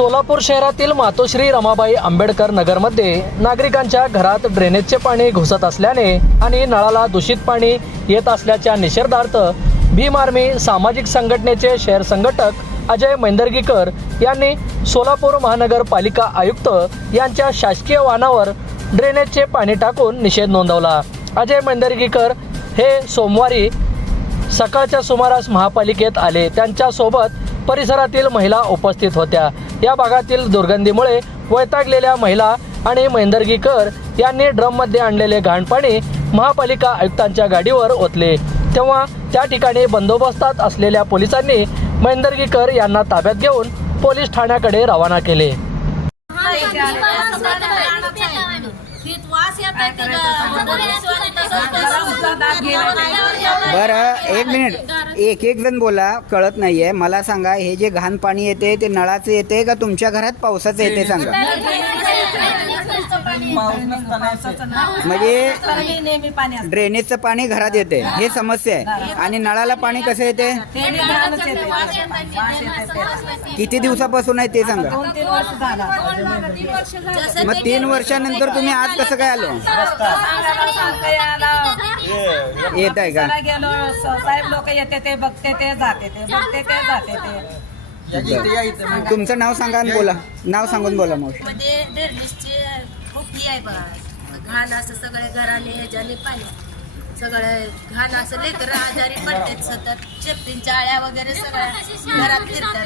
सोलापूर शहरातील मातोश्री रमाबाई आंबेडकर नगरमध्ये नागरिकांच्या घरात ड्रेनेजचे पाणी घुसत असल्याने आणि नळाला दूषित पाणी येत असल्याच्या निषेधार्थ भीम आर्मी सामाजिक संघटनेचे शहर संघटक अजय मैंदर्गीकर यांनी सोलापूर महानगरपालिका आयुक्त यांच्या शासकीय वाहनावर ड्रेनेजचे पाणी टाकून निषेध नोंदवला. अजय मैंदर्गीकर हे सोमवारी सकाळच्या सुमारास महापालिकेत आले. त्यांच्यासोबत परिसरातील महिला उपस्थित होत्या. या भागातील दुर्गंधीमुळे वैतागलेल्या महिला आणि मैंदर्गीकर यांनी ड्रममध्ये आणलेले घाण पाणी महापालिका आयुक्तांच्या गाडीवर ओतले. तेव्हा त्या ठिकाणी बंदोबस्तात असलेल्या पोलिसांनी मैंदर्गीकर यांना ताब्यात घेऊन पोलीस ठाण्याकडे रवाना केले. बरं एक मिनिट. एक एक जण बोला कळत नाहीये. मला सांगा हे जे घाण पाणी येते ते नळाचं येते का तुमच्या घरात पावसाचं येते सांगा. म्हणजे ड्रेनेजचं पाणी घरात येते हे समस्या आहे. आणि नळाला पाणी कसं येते. किती दिवसापासून आहे ते सांगा. मग तीन वर्षानंतर तुम्ही आज कसं काय आलो? येत आहे का? साहेब लोक येते ते बघते ते जाते ते बघते ते जाते ते. तुमचं नाव सांगा आणि बोला. नाव सांगून बोला मावशी. मध्ये ड्रेनेजची खूप ही आहे बघा घाण असं सगळे घराने ह्याच्याने पाणी. सगळं घाण असं लेकर आजारी पडतात सतत. चेपटींच्या आळ्या वगैरे सगळ्या घरात फिरतात.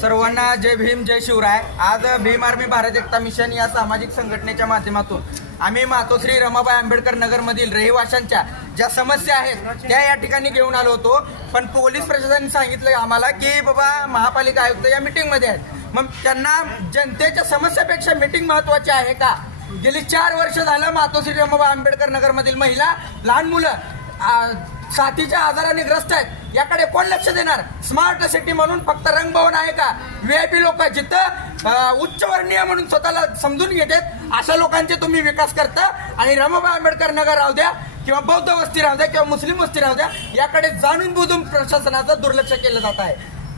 सर्वांना जय भीम जय शिवराय. आज भीम आर्मी भारत एकता मिशन या सामाजिक संघटनेच्या माध्यमातून आम्ही मातोश्री रमाबाई आंबेडकर नगरमधील रहिवाशांच्या ज्या समस्या आहेत त्या या ठिकाणी घेऊन आलो होतो. पण पोलीस प्रशासनाने सांगितलं आम्हाला की बाबा महापालिका आयुक्त या मीटिंगमध्ये आहेत. मग त्यांना जनतेच्या समस्यापेक्षा मीटिंग महत्वाची आहे का? गेली चार वर्ष झालं मातोश्री रमाबा आंबेडकर नगरमधील महिला लहान मुलं साथीच्या आजाराने ग्रस्त आहेत. याकडे कोण लक्ष देणार? स्मार्ट सिटी म्हणून फक्त रंगभवन आहे का? व्हीआयपी लोक जिथं उच्चवर्णीय म्हणून स्वतःला समजून घेतात अशा लोकांचे तुम्ही विकास करता. आणि रमाबाई आंबेडकर नगर राहू द्या. किंवा बौद्ध वस्ती राहू द्या किंवा मुस्लिम वस्ती राहू द्या याकडे जाणून बुजून प्रशासनाचं दुर्लक्ष केलं जात आहे.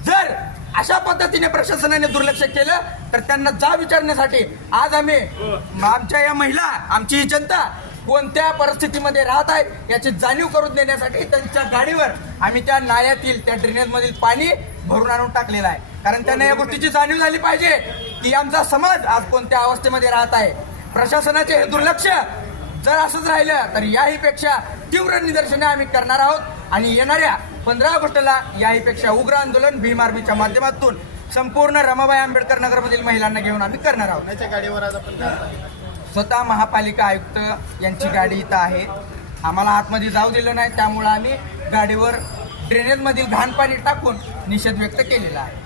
जर अशा पद्धतीने प्रशासनाने दुर्लक्ष केलं तर त्यांना जा विचारण्यासाठी आज आम्ही आमच्या या महिला आमची ही जनता कोणत्या परिस्थितीमध्ये राहत आहेत याची जाणीव करून देण्यासाठी त्यांच्या गाडीवर आम्ही त्या नाल्यातील त्या ड्रेनेजमधील पाणी भरून आणून टाकलेलं आहे. कारण त्यांना या गोष्टीची जाणीव झाली पाहिजे की आमचा समाज आज कोणत्या अवस्थेमध्ये राहत आहे. प्रशासनाचे हे दुर्लक्ष जर असंच राहिलं तर याही पेक्षा तीव्र निदर्शने आम्ही करणार आहोत. आणि येणाऱ्या पंधरा ऑगस्टला याहीपेक्षा उग्र आंदोलन भीम आर्मीच्या माध्यमातून संपूर्ण रमाबाई आंबेडकर नगरमधील महिलांना घेऊन आम्ही करणार आहोत. स्वतः महापालिका आयुक्त यांची गाडी इथं आहे. आम्हाला आतमध्ये जाऊ दिलं नाही त्यामुळं आम्ही गाडीवर ड्रेनेजमधील घाण पाणी टाकून निषेध व्यक्त केलेला आहे.